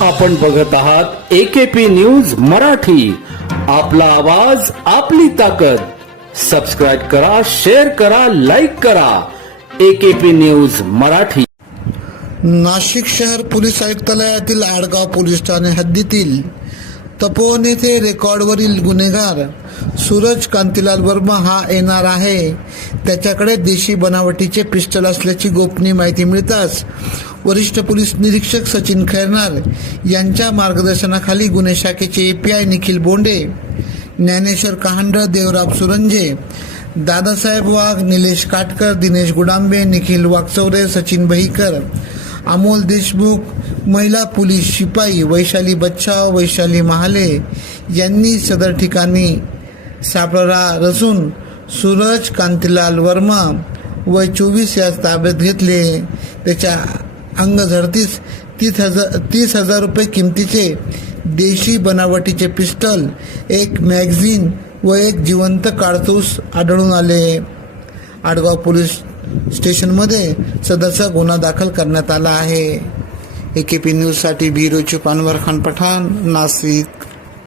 आपण बघत आहात एकेपी न्यूज मराठी. आपला आवाज आपली ताकद. सबस्क्राईब करा शेअर करा लाईक करा. AKP news Marathi. नाशिक शहर पोलीस आयुक्तालयातील आडगाव पोलीस ठाणे हद्दीतील तपोवन येथे रेकॉर्डवरील गुन्हेगार सूरज कांतीलाल वर्मा हा येणार आहे. त्याच्याकडे देशी बनावटीचे पिस्टल असल्याची गोपनीय माहिती मिळताच वरिष्ठ पोलीस निरीक्षक सचिन खैरनार यांच्या मार्गदर्शनाखाली गुन्हे शाखेचे एपीआय निखिल बोंडे ज्ञानेश्वर कहांड देवराव सुरंजे दादासाहेब वाघ निलेश काटकर दिनेश गुडांबे निखिल वागचौरे सचिन बहीकर अमोल देशमुख महिला पोलीस शिपाई वैशाली बच्छाव वैशाली महाले यांनी सदर ठिकाणी सापळा रचून सूरज कांतीलाल वर्मा वय चोवीस यास ताब्यात घेतले. त्याच्या अंग झरतीस तीस हजार तीस हजार रुपये किमतीचे देशी बनावटीचे पिस्टल एक मॅगझिन व एक जिवंत काडतूस आढळून आले. आडगाव पोलीस स्टेशनमध्ये सदरचा गुन्हा दाखल करण्यात आला आहे. ए के पी न्यूजसाठी बी चूप पानवर खान पठाण नाशिक.